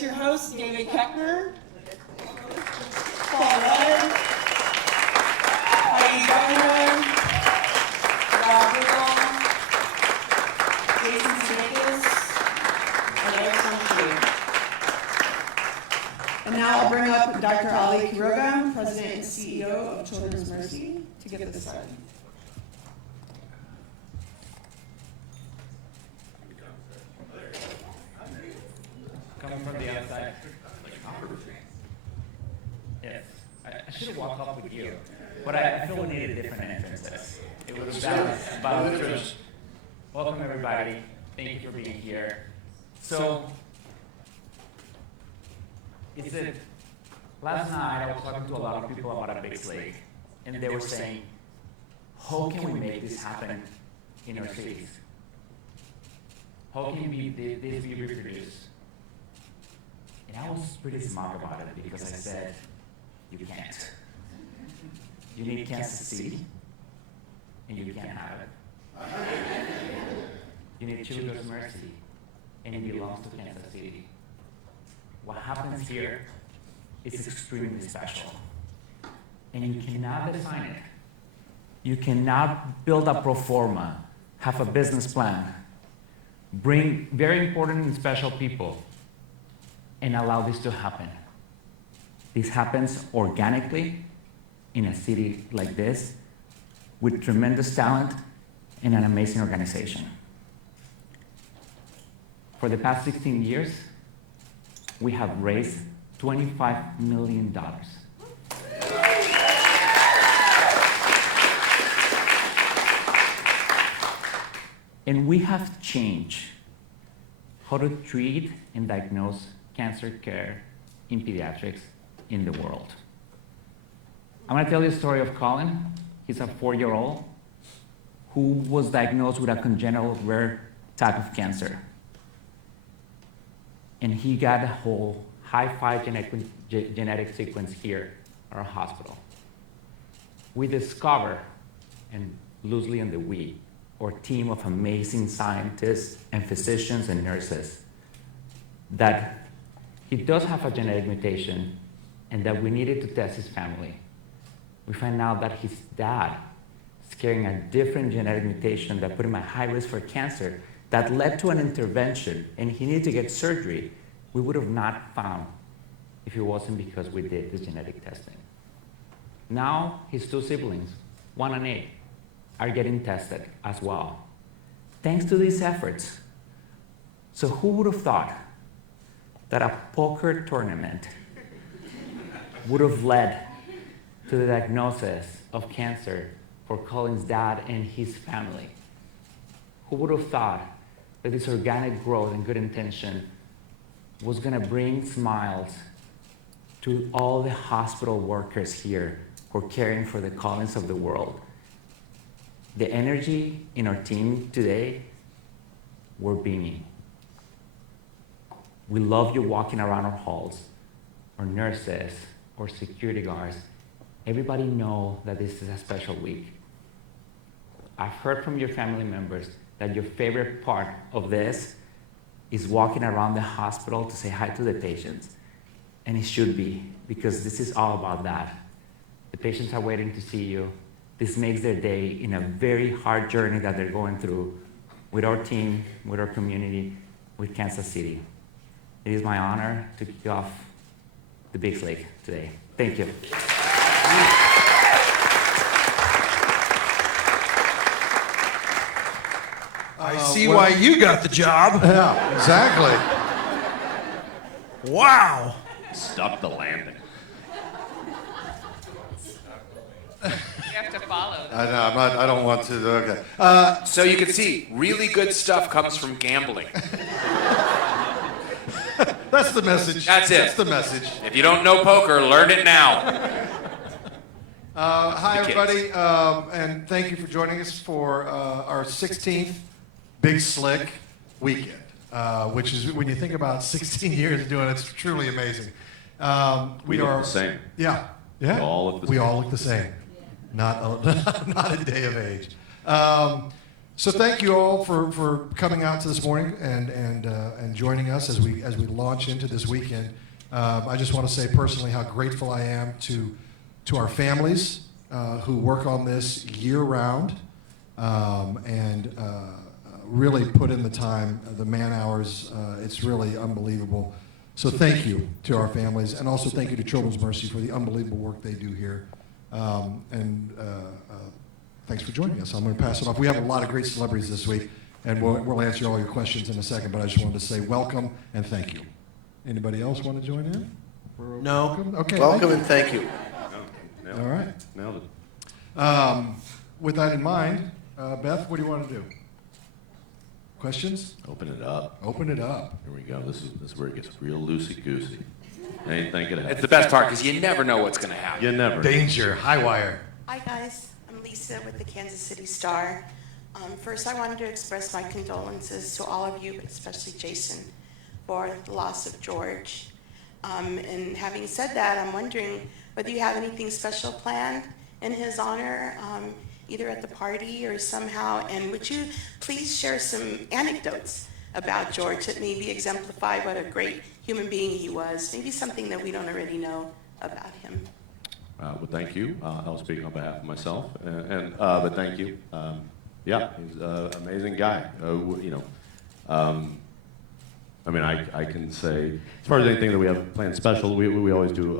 introduce your host, David Keckner, Paul Rudd, Heidi Gardner, Rob Riggle, Jason Sudeikis, and Eric Sonshue. And now I'll bring up Dr. Ali Quiroga, President and CEO of Children's Mercy, to get this started. Coming from the outside. Yes. I should have walked up with you, but I feel we needed different entrances. It was about welcome everybody. Thank you for being here. So, last night I was talking to a lot of people about a big lake, and they were saying, how can we make this happen in our cities? How can this be reproduced? And I was pretty smart about it because I said, you can't. You need Kansas City, and you can't have it. You need Children's Mercy, and it belongs to Kansas City. What happens here is extremely special, and you cannot design it. You cannot build a pro forma, have a business plan, bring very important and special people, and allow this to happen. This happens organically in a city like this with tremendous talent and an amazing organization. For the past 16 years, we have raised $25 million. And we have changed how to treat and diagnose cancer care in pediatrics in the world. I'm going to tell you a story of Colin. He's a 4-year-old who was diagnosed with a congenital rare type of cancer. And he got a whole high-five genetic sequence here at our hospital. We discovered, and loosely in the we, our team of amazing scientists and physicians and nurses, that he does have a genetic mutation and that we needed to test his family. We find out that his dad is carrying a different genetic mutation that put him at high risk for cancer that led to an intervention, and he needed to get surgery we would have not found if it wasn't because we did this genetic testing. Now his 2 siblings, 1 and 8, are getting tested as well, thanks to these efforts. So who would have thought that a poker tournament would have led to the diagnosis of cancer for Colin's dad and his family? Who would have thought that this organic growth and good intention was going to bring smiles to all the hospital workers here who are caring for the Collins of the world? The energy in our team today, we're beaming. We love you walking around our halls, or nurses, or security guards. Everybody know that this is a special week. I've heard from your family members that your favorite part of this is walking around the hospital to say hi to the patients. And it should be, because this is all about that. The patients are waiting to see you. This makes their day in a very hard journey that they're going through with our team, with our community, with Kansas City. It is my honor to kick off the Big Lake today. Thank you. I see why you got the job. Yeah, exactly. Wow. Stuck the landing. You have to follow them. I know. I don't want to. Okay. So you can see, really good stuff comes from gambling. That's the message. That's it. That's the message. If you don't know poker, learn it now. Hi, The kids. everybody, and thank you for joining us for our 16th Big Slick weekend, which is, when you think about 16 years of doing it, it's truly amazing. We look the same. Yeah. Yeah. We all look the We same. all look the same. Not a day of age. So thank you all for coming out to this morning and joining us as we launch into this weekend. I just want to say personally how grateful I am to our families who work on this year round and really put in the time, the man hours. It's really unbelievable. So thank you to our families, and also thank you to Children's Mercy for the unbelievable work they do here. Thanks for joining us. I'm going to pass it off. We have a lot of great celebrities this week, and we'll answer all your questions in a second, but I just wanted to say welcome and thank you. Anybody else want to join in? No. Welcome? Okay. Welcome and thank you. All right. Nailed it. With that in mind, Beth, what do you want to do? Questions? Open it up. Open it up. Here we go. This is where it gets real loosey-goosey. Anything could happen. It's the best part because you never know what's going to happen. You never. Danger. High wire. Hi guys, I'm Lisa with the Kansas City Star. First I wanted to express my condolences to all of you, but especially Jason, for the loss of George. And having said that, I'm wondering whether you have anything special planned in his honor, either at the party or somehow, and would you please share some anecdotes about George that maybe exemplify what a great human being he was, maybe something that we don't already know about him. Well, thank you. I'll speak on behalf of myself, but thank you. Yeah, he's an amazing guy. I mean, I can say, as far as anything that we have planned special, we always do.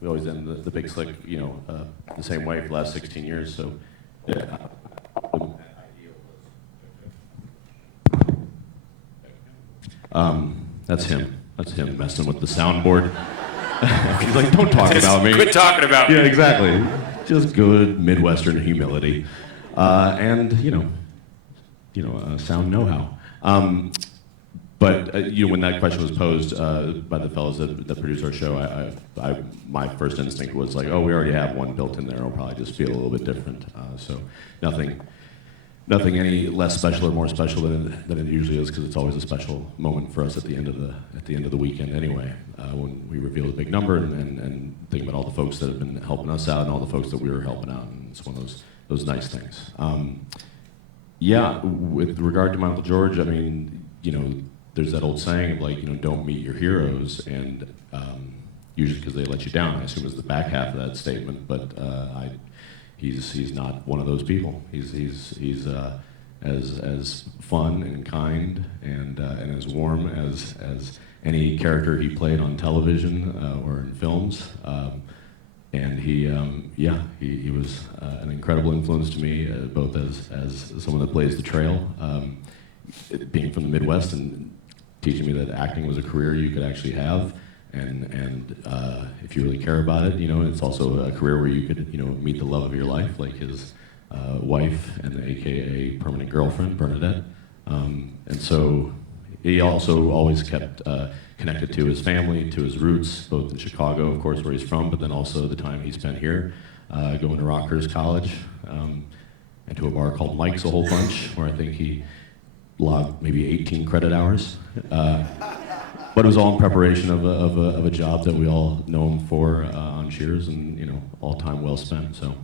We always end the Big Slick, the same way for the last 16 years. So, yeah. That's him. That's him messing with the soundboard. He's like, don't talk about me. Quit talking about me. Yeah, exactly. Just good Midwestern humility, and sound know-how. But when that question was posed by the fellows that produce our show, my first instinct was like, oh, we already have one built in there. It'll probably just feel a little bit different. So nothing any less special or more special than it usually is, because it's always a special moment for us at the end of the weekend anyway, when we reveal the big number and think about all the folks that have been helping us out and all the folks that we were helping out, and it's one of those nice things. Yeah, with regard to my Uncle George, I mean, there's that old saying of like, don't meet your heroes, and usually because they let you down. I assume it's the back half of that statement, but he's not one of those people. He's as fun and kind and as warm as any character he played on television or in films. And he was an incredible influence to me, both as someone that blazed the trail, being from the Midwest and teaching me that acting was a career you could actually have, and if you really care about it, it's also a career where you could, meet the love of your life, like his wife and AKA permanent girlfriend, Bernadette. And so he also always kept connected to his family, to his roots, both in Chicago, of course, where he's from, but then also the time he spent here, going to Rockhurst College, and to a bar called Mike's a whole bunch, where I think he logged maybe 18 credit hours. But it was all in preparation of a job that we all know him for on Cheers, and all time well spent. So,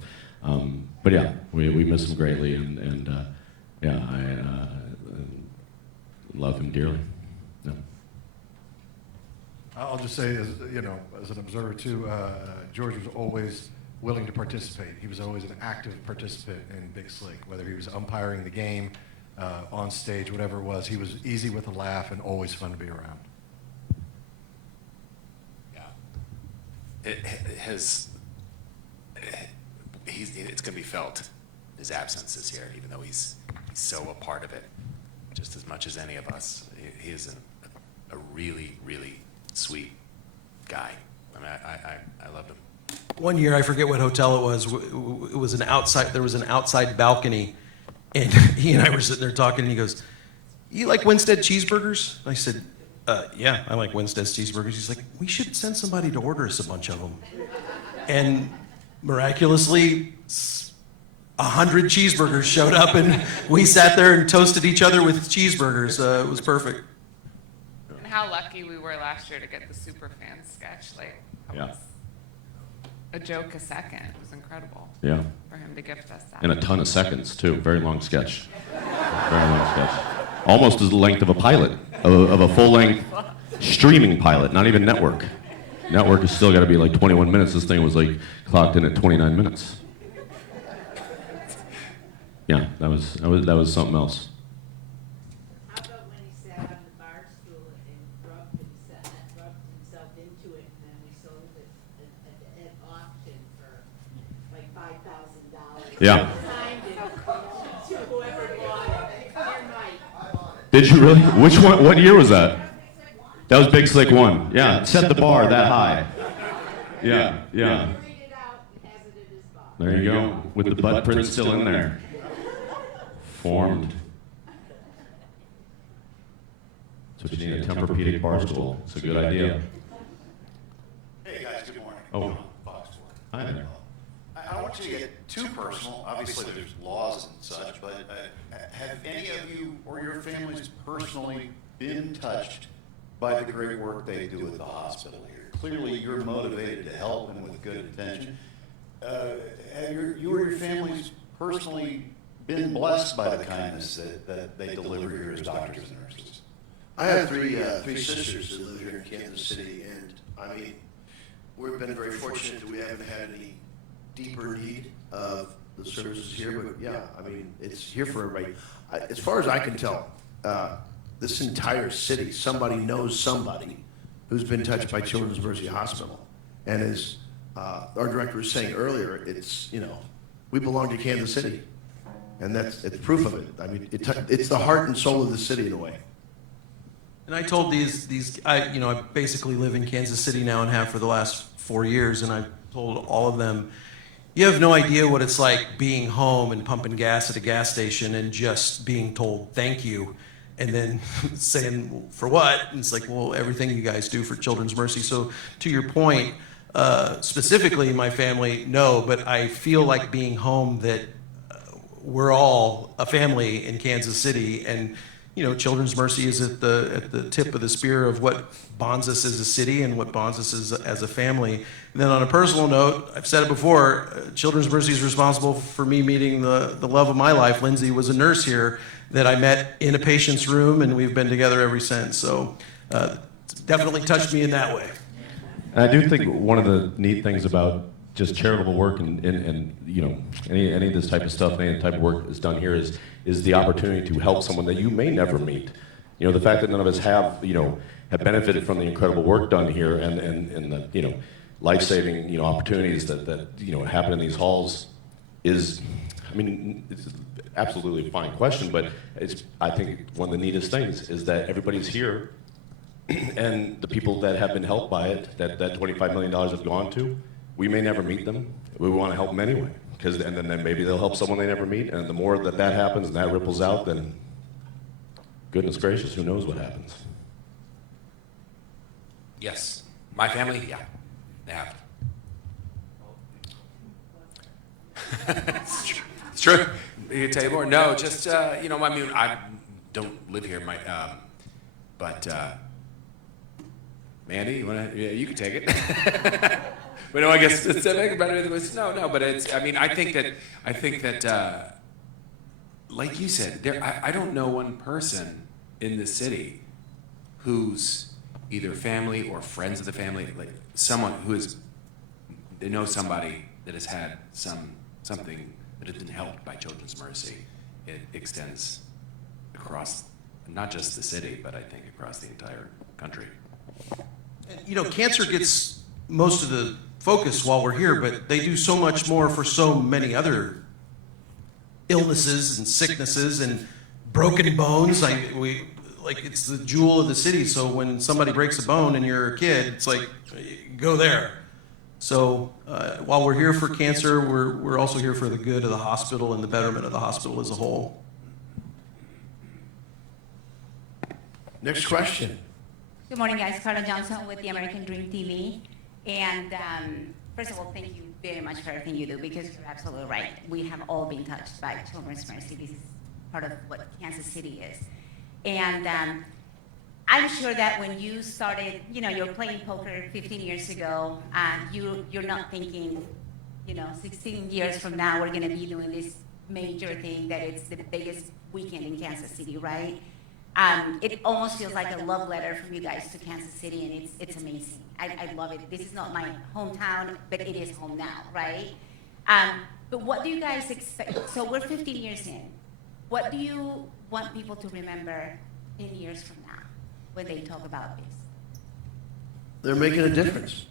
but yeah, we miss him greatly, and I love him dearly. Yeah. I'll just say, as an observer too, George was always willing to participate. He was always an active participant in Big Slick, whether he was umpiring the game, on stage, whatever it was. He was easy with a laugh and always fun to be around. It's going to be felt, his absence this year, even though he's so a part of it, just as much as any of us. He is a really, really sweet guy. I mean, I loved him. One year, I forget what hotel it was. It was there was an outside balcony, and he and I were sitting there talking, and he goes, "You like Winstead cheeseburgers?" And I said, "Yeah, I like Winstead's cheeseburgers." He's like, "We should send somebody to order us a bunch of them." And miraculously, 100 cheeseburgers showed up, and we sat there and toasted each other with cheeseburgers. It was perfect. And how lucky we were last year to get the Superfan sketch. Like, that Yeah. was a joke a second. It was incredible Yeah. for him to gift us that. And a ton of seconds, too. Very long sketch. Very long sketch. Almost as the length of a pilot, of a full-length streaming pilot, not even network. Network has still got to be like 21 minutes. This thing was like clocked in at 29 minutes. Yeah, that was something else. How about when he sat on the bar stool and rubbed himself into it, and then we sold it at auction for like $5,000. Yeah. Signed it to whoever bought it. Here, Mike. Did you really? Which one? What year was that? That was Big Slick 1. Yeah, set the bar that high. Yeah, yeah. Read it out and has it in his bar. There you go. With the butt print still in there. Formed. That's what you need, a Tempur-Pedic bar stool. It's a good idea. Hey guys, good morning. Oh. Fox 4. Hi there. I don't want you to get too personal. Obviously, there's laws and such, but have any of you or your families personally been touched by the great work they do at the hospital here? Clearly, you're motivated to help and with good intention. Have you or your families personally been blessed by the kindness that they deliver here as doctors and nurses? I have three sisters that live here in Kansas City, and I mean, we've been very fortunate that we haven't had any deeper need of the services here. But yeah, I mean, it's here for everybody. As far as I can tell, this entire city, somebody knows somebody who's been touched by Children's Mercy Hospital, and as our director was saying earlier, it's we belong to Kansas City. And it's proof of it. I mean, it's the heart and soul of the city in a way. And I told I basically live in Kansas City now and have for the last 4 years, and I told all of them, you have no idea what it's like being home and pumping gas at a gas station and just being told thank you, and then saying, for what? And it's like, well, everything you guys do for Children's Mercy. So to your point, specifically my family, no, but I feel like being home that we're all a family in Kansas City, and Children's Mercy is at the tip of the spear of what bonds us as a city and what bonds us as a family. And then on a personal note, I've said it before, Children's Mercy is responsible for me meeting the love of my life. Lindsay was a nurse here that I met in a patient's room, and we've been together ever since. So definitely touched me in that way. And I do think one of the neat things about just charitable work and any of this type of stuff, any type of work that's done here is the opportunity to help someone that you may never meet. The fact that none of us have benefited from the incredible work done here and the life-saving opportunities that happen in these halls is, it's absolutely a fine question, but I think one of the neatest things is that everybody's here, and the people that have been helped by it, that $25 million have gone to, we may never meet them. We want to help them anyway, and then maybe they'll help someone they never meet, and the more that happens and that ripples out, then goodness gracious, who knows what happens. Yes. My family, yeah, they have. It's true. You tell you more. No, just I don't live here. But Mandy, you can take it. But no, I guess it's no. But it's. I think that. Like you said, I don't know one person in the city who's either family or friends of the family, like someone who they know somebody that has had something that has been helped by Children's Mercy. It extends across not just the city, but I think across the entire country. And, cancer gets most of the focus while we're here, but they do so much more for so many other illnesses and sicknesses and broken bones. It's the jewel of the city. So when somebody breaks a bone and you're a kid, it's like, go there. So while we're here for cancer, we're also here for the good of the hospital and the betterment of the hospital as a whole. Next question. Good morning, guys. Carla Johnson with the American Dream TV. And first of all, thank you very much for everything you do, because you're absolutely right. We have all been touched by Children's Mercy. This is part of what Kansas City is. And I'm sure that when you started, you're playing poker 15 years ago, you're not thinking, 16 years from now we're going to be doing this major thing that it's the biggest weekend in Kansas City, right? It almost feels like a love letter from you guys to Kansas City, and it's amazing. I love it. This is not my hometown, but it is home now, right? But what do you guys expect? So we're 15 years in. What do you want people to remember 10 years from now when they talk about this? They're making a difference.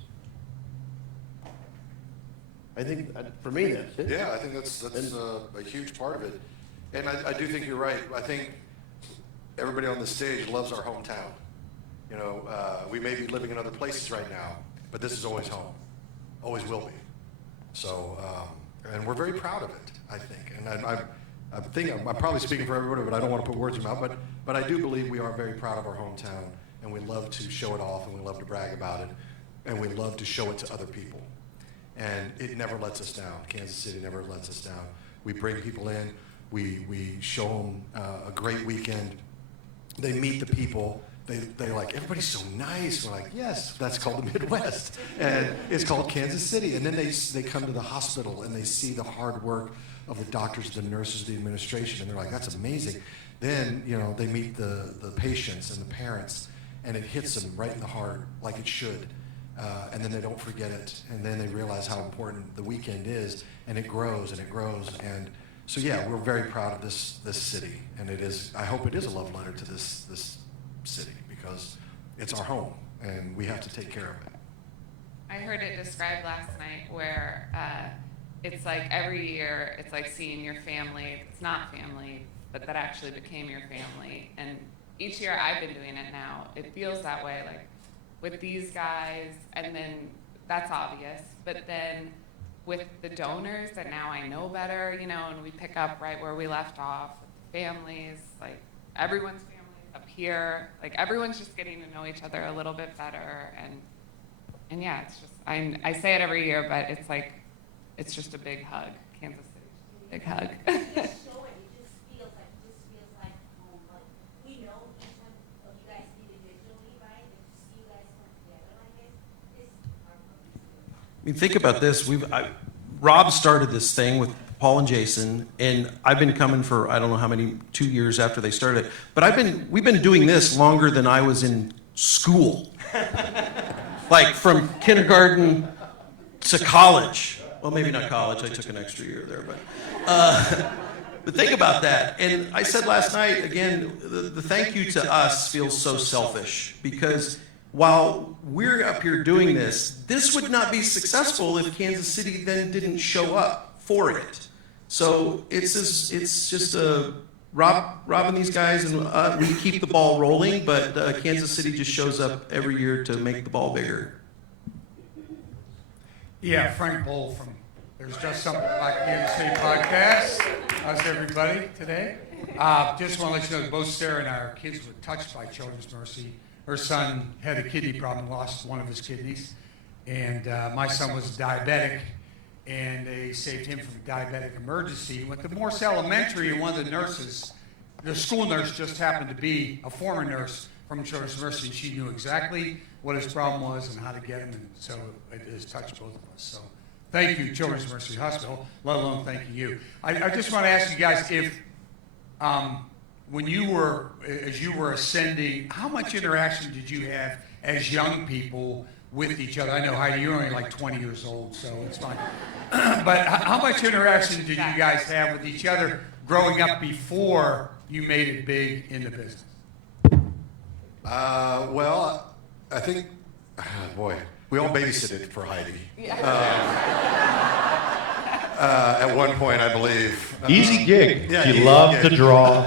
I think, for me, that's it. Yeah, I think that's a huge part of it. And I do think you're right. I think everybody on this stage loves our hometown. We may be living in other places right now, but this is always home. Always will be. So, and we're very proud of it, I think. And I think I'm probably speaking for everybody, but I don't want to put words in my mouth. But I do believe we are very proud of our hometown, and we love to show it off, and we love to brag about it, and we love to show it to other people. And it never lets us down. Kansas City never lets us down. We bring people in. We show them a great weekend. They meet the people. They're like, everybody's so nice. We're like, yes, that's called the Midwest. And it's called Kansas City. And then they come to the hospital and they see the hard work of the doctors, the nurses, the administration, and they're like, that's amazing. Then, they meet the patients and the parents, and it hits them right in the heart like it should. And then they don't forget it. And then they realize how important the weekend is, and it grows and it grows. And so, yeah, we're very proud of this city. And it is, I hope it is a love letter to this city, because it's our home and we have to take care of it. I heard it described last night where it's like every year it's like seeing your family. It's not family, but that actually became your family. And each year I've been doing it now, it feels that way, like with these guys, and then that's obvious. But then with the donors that now I know better, and we pick up right where we left off, with the families, like everyone's family up here, like everyone's just getting to know each other a little bit better. And yeah, it's just, I say it every year, but it's like, it's just a big hug. Kansas City, big hug. It just feels like home. Like, we know each one of you guys individually, right? And to see you guys come together like this is our purpose. I mean, think about this. Rob started this thing with Paul and Jason, and I've been coming for, I don't know how many, 2 years after they started it. But we've been doing this longer than I was in school. Like from kindergarten to college. Well, maybe not college. I took an extra year there, but think about that. And I said last night, again, the thank you to us feels so selfish, because while we're up here doing this would not be successful if Kansas City then didn't show up for it. So it's just Rob and these guys, and we keep the ball rolling, but Kansas City just shows up every year to make the ball bigger. Yeah, Frank Bull from There's Just Something Like Kansas City podcast. How's everybody today? Just want to let you know that both Sarah and our kids were touched by Children's Mercy. Her son had a kidney problem, lost one of his kidneys, and my son was diabetic, and they saved him from diabetic emergency. Went to Morse Elementary, and one of the nurses, the school nurse, just happened to be a former nurse from Children's Mercy, and she knew exactly what his problem was and how to get him, and so it has touched both of us. So thank you, Children's Mercy Hospital, let alone thanking you. I just want to ask you guys if, when you were, as you were ascending, how much interaction did you have as young people with each other? I know, Heidi, you're only like 20 years old, so it's fine. But how much interaction did you guys have with each other growing up before you made it big in the business? Well, I think, boy, we all babysitted for Heidi. At one point, I believe. Easy gig. Yeah, she easy loved gig. to draw.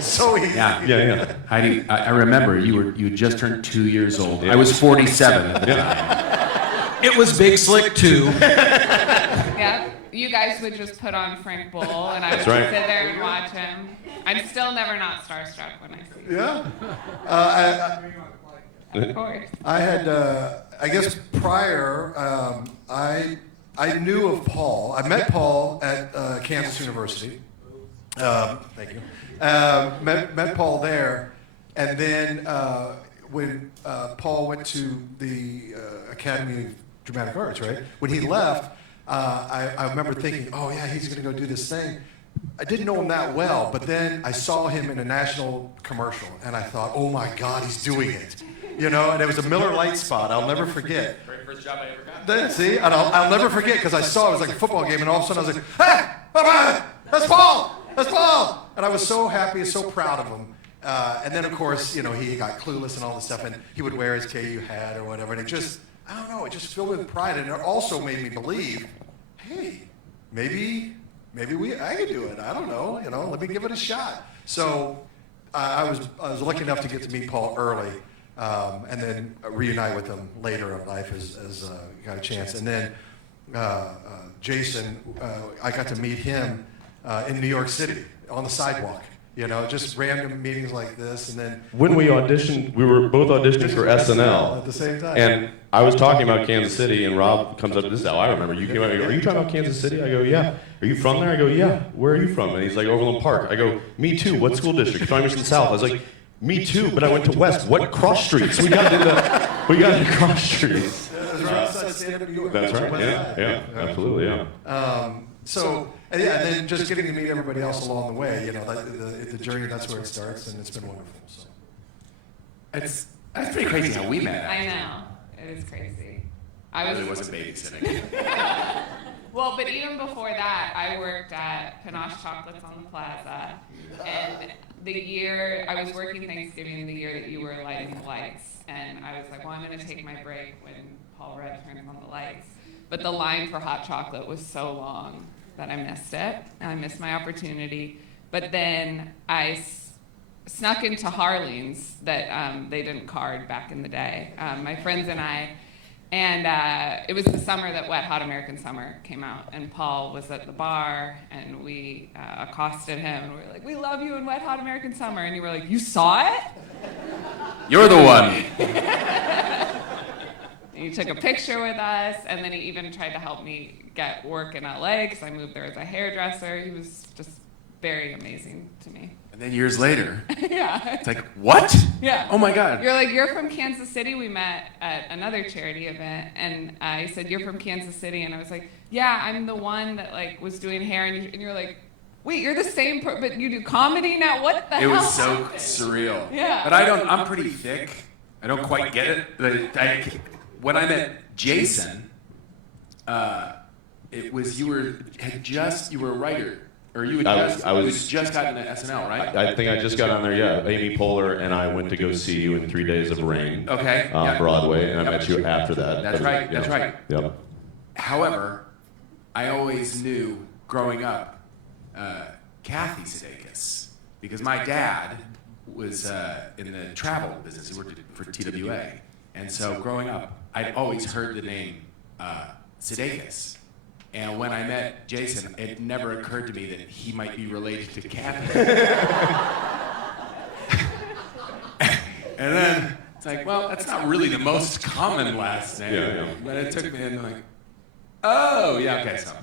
So easy. Yeah. Heidi, I remember you just turned 2 years old. I was 47 at the time. It was Big Slick too. Yeah, you guys would just put on Frank Bull, and I would That's right. sit there and watch him. I'm still never not starstruck when I see him. Yeah. Of course. I had, I guess prior, I knew of Paul. I met Paul at Kansas University. Thank you. Met Paul there, And then when Paul went to the Academy of Dramatic Arts, right? When he left, I remember thinking, oh yeah, he's going to go do this thing. I didn't know him that well, but then I saw him in a national commercial, and I thought, oh my God, he's doing it. You know, and it was a Miller Lite spot. I'll never forget. Very first job I ever got. Then, see, and I'll never forget because I saw it was like a football game, and all of a sudden I was like, hey, that's Paul, that's Paul, and I was so happy, so proud of him. And then of course, you know, he got Clueless and all this stuff, and he would wear his KU hat or whatever, and it just, I don't know, it just filled me with pride, and it also made me believe, hey, maybe I could do it. I don't know, you know, let me give it a shot. So I was lucky enough to get to meet Paul early. And then reunite with him later in life as got a chance. And then Jason, I got to meet him in New York City on the sidewalk. You know, just random meetings like this, and then When we auditioned, we were both auditioning for SNL at the same time. And I was talking about Kansas City, and Rob comes up. This is how I remember. You came out. You go, are you talking about Kansas City? I go, yeah. Are you from there? I go, yeah. Where are you from? And he's like, Overland Park. I go, me too. What school district? Farmington South. I was like, me too, but I went to West. What cross streets? We got into cross streets. That's right. Yeah. Absolutely. Yeah. So and then just getting to meet everybody else along the way. You know, the journey. That's where it starts, and it's been wonderful. So That's pretty crazy how we met. I know. It is crazy. I really wasn't babysitting. Well, but even before that, I worked at Panache Chocolates on the Plaza. And the year, I was working Thanksgiving the year that you were lighting the lights. And I was like, well, I'm going to take my break when Paul Rudd turns on the lights. But the line for hot chocolate was so long that I missed it. And I missed my opportunity. But then I snuck into Harlene's that they didn't card back in the day. My friends and I. And it was the summer that Wet Hot American Summer came out, and Paul was at the bar, and we accosted him, and we were like, we love you in Wet Hot American Summer, and you were like, you saw it? You're the one. And he took a picture with us, and then he even tried to help me get work in LA, because I moved there as a hairdresser. He was just very amazing to me. And then years later, Yeah. it's like, what? Yeah. Oh my God. You're like, you're from Kansas City. We met at another charity event, and I said, you're from Kansas City, and I was like, yeah, I'm the one that like was doing hair, and you're like, wait, you're the same, but you do comedy now? What the hell? It was so surreal. Yeah. But I'm pretty thick. I don't quite get it. But when I met Jason, it was you were a writer. Or you had just gotten to SNL, right? I think I just got on there. Yeah, Amy Poehler and I went to go see you in 3 Days of Rain. Okay. Broadway, and I met you after that. That's right. That's right. Yep. However, I always knew growing up Kathy Sudeikis because my dad was in the travel business. He worked for TWA, and so growing up, I'd always heard the name Sudeikis. And when I met Jason, it never occurred to me that he might be related to Kathy. And then it's like, well, that's not really the most common last name. Yeah. But it took me, and I'm like, oh, yeah, okay, so,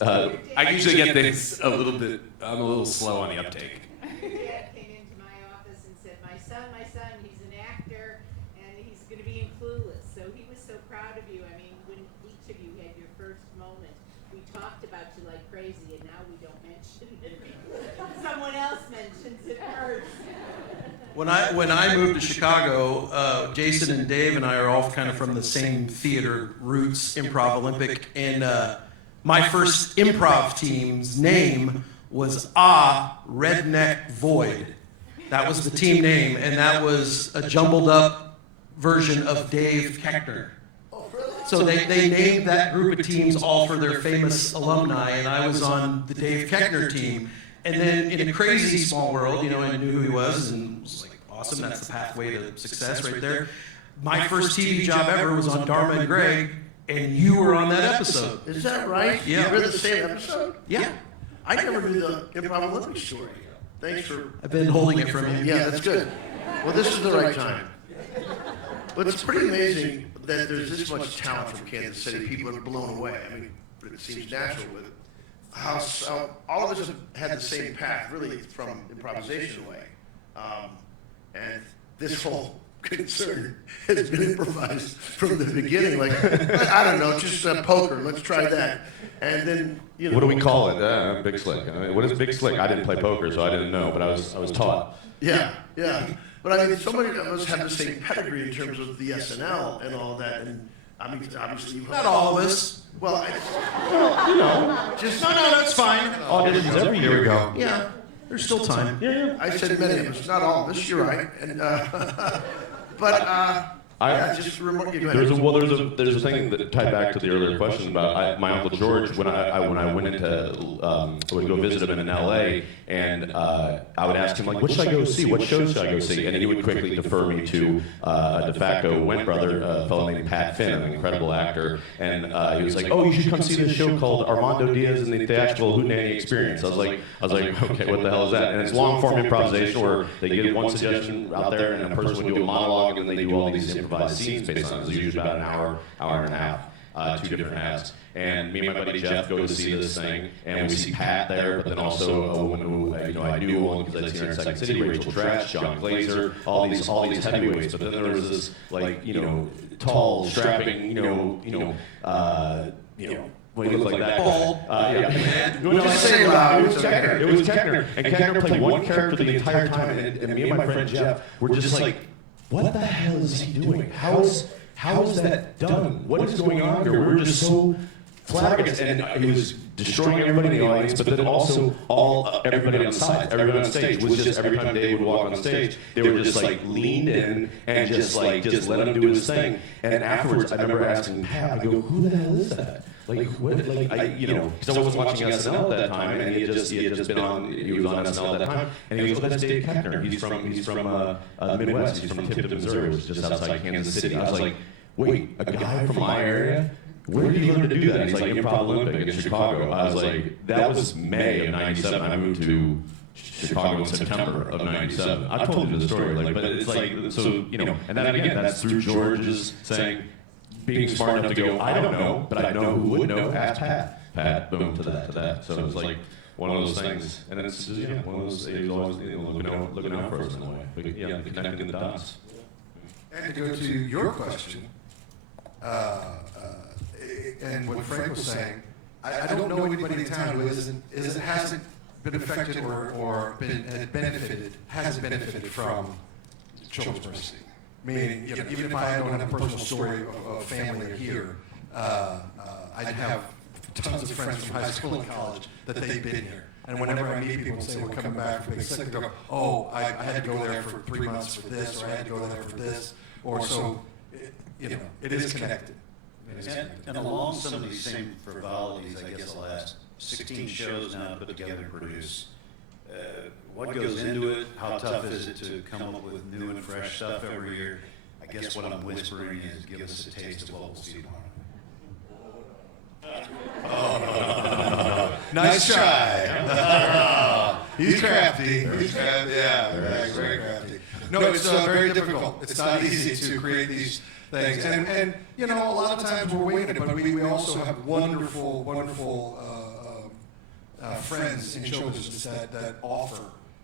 yeah. I usually get things I'm a little slow on the uptake. My dad came into my office and said, my son, he's an actor, and he's going to be in Clueless. So he was so proud of you. I mean, when each of you had your first moment, we talked about you like crazy, and now we don't mention it. Someone else mentions it first. When I moved to Chicago, Jason and Dave and I are all kind of from the same theater roots, Improv Olympic, and my first improv team's name was Redneck Void. That was the team name, and that was a jumbled up version of Dave Keckner. So they named that group of teams all for their famous alumni, and I was on the Dave Keckner team. And then in a crazy small world, you know, I knew who he was, and it was like, awesome, that's the pathway to success right there. My first TV job ever was on Dharma and Greg, and you were on that episode. Is that right? Yeah. You were the same episode? Yeah. I never knew the Improv Olympic story. Thanks for... I've been holding it from you. Yeah, that's good. Well, this is the right time. But it's pretty amazing that there's this much talent from Kansas City. People are blown away. I mean, it seems natural with how all of us have had the same path, really, from improvisation away. And this whole concern has been improvised from the beginning. Like, I don't know, just poker. Let's try that. And then, you know. What do we call it? Big Slick. What is Big Slick? I didn't play poker, so I didn't know, but I was taught. Yeah. But I mean, so many of us have the same pedigree in terms of the SNL and all that. And I mean, obviously, Not all of us. Well, just No, that's fine. Auditions every year ago. yeah. There's still time. I said many of us, not all of us. You're right. And but just remember. There's a thing that tied back to the earlier question about my Uncle George when I went into I would go visit him in L.A. and I would ask him like, what should I go see? What shows should I go see? And he would quickly defer me to a de facto Wendt brother, a fellow named Pat Finn, an incredible actor, and he was like, oh, you should come see this show called Armando Diaz and the Theatrical Hootenanny Experience. I was like, okay, what the hell is that? And it's long form improvisation where they give one suggestion out there and a person would do a monologue and then they do all these improvised scenes based on it. It's usually about an hour and a half, 2 different halves. And me and my buddy Jeff go to see this thing, and we see Pat there, but then also a woman who I knew only because I'd seen her in Second City, Rachel Dratch, John Glazer, all these heavyweights. But then there was this tall, strapping, when he looked like that. It was Keckner. And Keckner played one character the entire time, and me and my friend Jeff were just like, what the hell is he doing? How is that done? What is going on here? We were just so flabbergasted, and he was destroying everybody in the audience, but then also everybody on side, everybody on stage was just every time Dave would walk on stage, they were just like leaned in and just let him do his thing. And afterwards, I remember asking Pat, I go, who the hell is that? Like what? Like because I wasn't watching SNL at that time, and he was on SNL at that time, and he goes, oh, that's Dave Keckner. He's from the Midwest. He's from Tipton, Missouri, which is just outside Kansas City. I was like, wait, a guy from my area? Where did you learn to do that? He's like, Improv Olympic in Chicago. I was like, that was May of '97. I moved to Chicago in September of '97. I told you the story, but it's like, so and then again, that's through George's saying, being smart enough to go, I don't know, but I know who would know. Ask Pat. Pat, boom, to that. So it was like one of those things, and it's one of those. He was always looking out for us in a way. But connecting the dots. And to go to your question, and what Frank was saying, I don't know anybody in town who hasn't been affected or hasn't benefited from Children's Mercy. Meaning, even if I don't have a personal story of family here, I have tons of friends from high school and college that they've been here. And whenever I meet people and say we're coming back from Big Slick, they go, oh, I had to go there for 3 months for this, or I had to go there for this, or so, it is connected. And along some of these same frivolities, I guess the last 16 shows now put together and produced. What goes into it? How tough is it to come up with new and fresh stuff every year? I guess what I'm whispering is give us a taste of what we'll see tomorrow. Nice try. He's crafty. Yeah, very crafty. No, it's very difficult. It's not easy to create these things. And a lot of times we're winging it, but we also have wonderful friends in show business that offer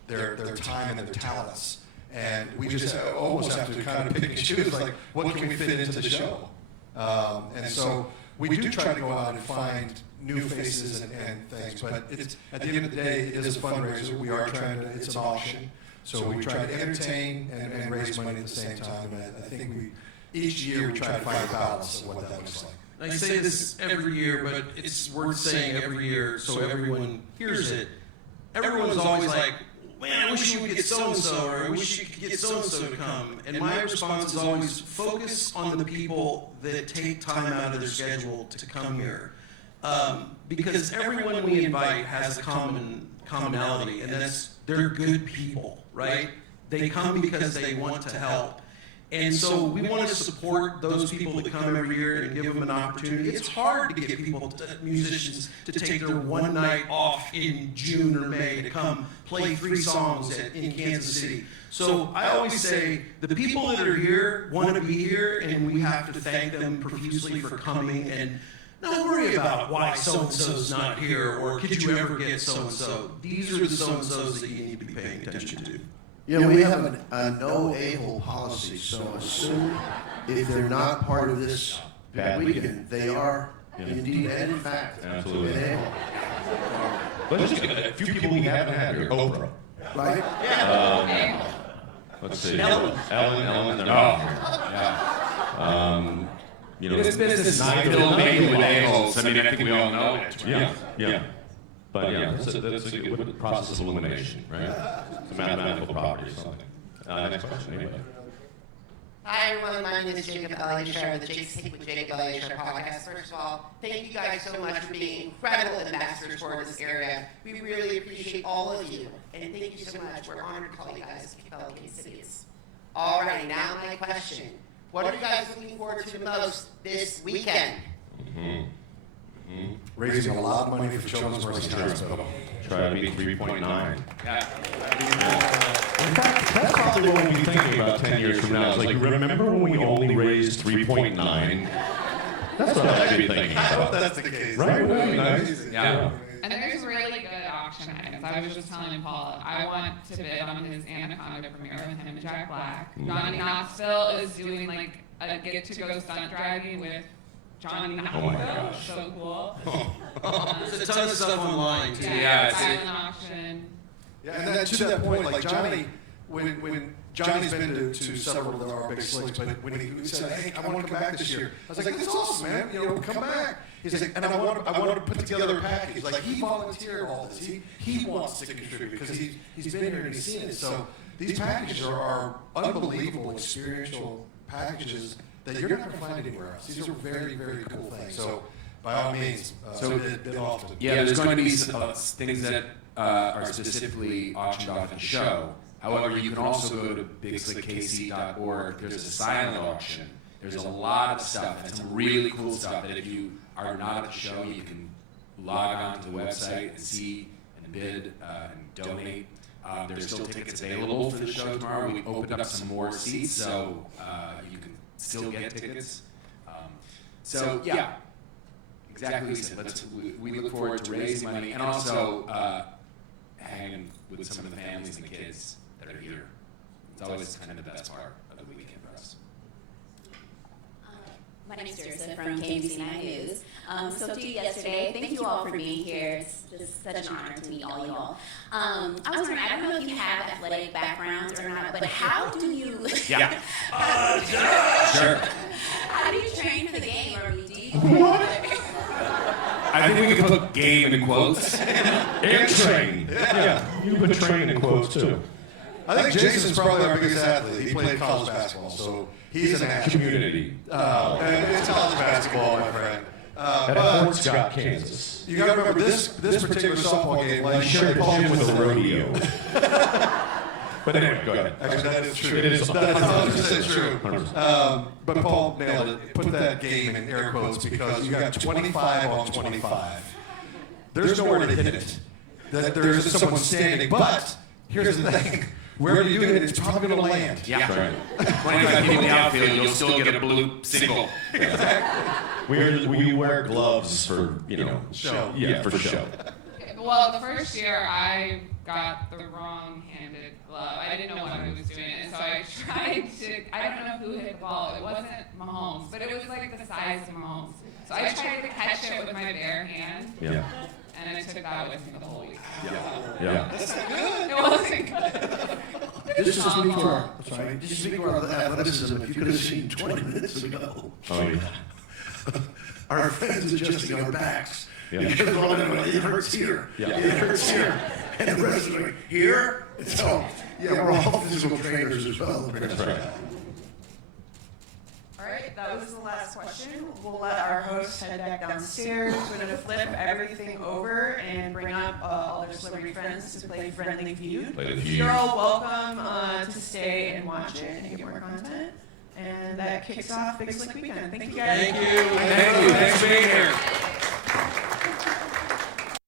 their time and their talents. And we just almost have to kind of pick and choose, like, what can we fit into the show? And so we do try to go out and find new faces and things, but it's, at the end of the day, it is a fundraiser. We are trying to, it's an auction. So we try to entertain and raise money at the same time. And I think each year we try to find a balance of what that looks like. I say this every year, but it's worth saying every year so everyone hears it. Everyone's always like, man, I wish you would get so-and-so, or I wish you could get so-and-so to come. And my response is always, focus on the people that take time out of their schedule to come here. Because everyone we invite has a commonality, and that's they're good people, right? They come because they want to help. And so we want to support those people that come every year and give them an opportunity. It's hard to get musicians to take their one night off in June or May to come play 3 songs in Kansas City. So I always say the people that are here want to be here, and we have to thank them profusely for coming, and not worry about why so-and-so's not here or could you ever get so-and-so. These are the so-and-sos that you need to be paying attention to. Yeah, we have a no a-hole policy, so assume if they're not part of this weekend, they are indeed and in fact Absolutely. an a-hole. Let's just get a few people we haven't had here. Oprah. Right? Let's see. Ellen, they're not here. Yeah. You know, This business is still made with a-holes. I mean, I think we all know it. Right? Yeah. But yeah, that's a good process of elimination, right? It's a mathematical property or something. Next question, anybody? Hi everyone, my name is Jacob Elliott, the Take with Jacob Elliott podcast. First of all, thank you guys so much for being incredible ambassadors for this area. We really appreciate all of you, and thank you so much. We're honored to call you guys fellow Kansas Cities. All right, now my question. What are you guys looking forward to the most this weekend? Raising a lot of money for Children's Mercy Hospital. Try to beat 3.9. Yeah. In fact, that's probably what we'll be thinking about 10 years from now. It's like, remember when we only raised 3.9? That's what I'd be thinking I hope about. that's the case. Right? Wouldn't it be nice? Yeah. And there's really good auction items. I was just telling Paul, I want to bid on his Anaconda premiere with him and Jack Black. Johnny Knoxville is doing like a get-to-go stunt driving with Johnny Knoxville. So cool. There's a ton of stuff online too. Yeah, silent auction. Yeah, and then to that point, like Johnny, when Johnny's been to several of our big slicks, but when he said, "Hey, I want to come back this year," I was like, "That's awesome, man! You know, come back." He's like, "And I want to put together a package." Like he volunteered all this. He wants to contribute because he's been here and he's seen it. So these packages are unbelievable experiential packages that you're not going to find anywhere else. These are very, very cool things. So by all means, bid often. Yeah, there's going to be some, things that are specifically auctioned off at the show. However, you can also go to bigslickkc.org. There's a silent auction. There's a lot of stuff and some really cool stuff that if you are not at the show, you can log on to the website and see and bid and donate. There's still tickets available for the show tomorrow. We opened up some more seats, so you can still get tickets. So yeah, exactly what you said. We look forward to raising money and also hanging with some of the families and the kids that are here. It's always kind of the best part of the weekend for us. My name is Teresa from KMC 9 News. So to you yesterday, thank you all for being here. It's just such an honor to meet all you all. I was wondering, I don't know if you have athletic backgrounds or not, but how do you... Yeah. Sure. How do you train for the game, or do you... I think we could put game in quotes. And train. Yeah. You put train in quotes too. I think Jason's probably our biggest athlete. He played college basketball, so he's an athlete. Community. And it's college basketball, my friend. At Fort Scott, Kansas. You got to remember this particular softball game. Like Shared Paul with a rodeo. But anyway, go ahead. Actually, that is true. It is. That's 100% true. But Paul nailed it. Put that game in air quotes because you got 25 on 25. There's nowhere to hit it. That there isn't someone standing. But here's the thing. Wherever you hit it, it's probably going to land. Yeah. Right. 25 people in the outfield, you'll still get a blue single. Exactly. We wear gloves for, show. Yeah, for show. Well, the first year I got the wrong-handed glove. I didn't know what I was doing, and so I tried to. I don't know who hit the ball. It wasn't Mahomes, but it was like the size of Mahomes. So I tried to catch it with my bare hand. Yeah. And I took that with me the whole week. Yeah. That's good. It wasn't good. This is speak to our, sorry, this is speak to our athleticism. If you could have seen 20 minutes ago. Oh, yeah. Our friends adjusting our backs. Yeah. Because all of them, it hurts here. Yeah. It hurts here. And the rest of them here. And so, yeah, we're all physical trainers as well. That's right. All right, that was the last question. We'll let our host head back downstairs. We're going to flip everything over and bring up all their celebrity friends to play Friendly Feud. Play the feud. You're all welcome to stay and watch it and get more content. And that kicks off Big Slick Weekend. Thank you guys. Thank you. Thanks for being here.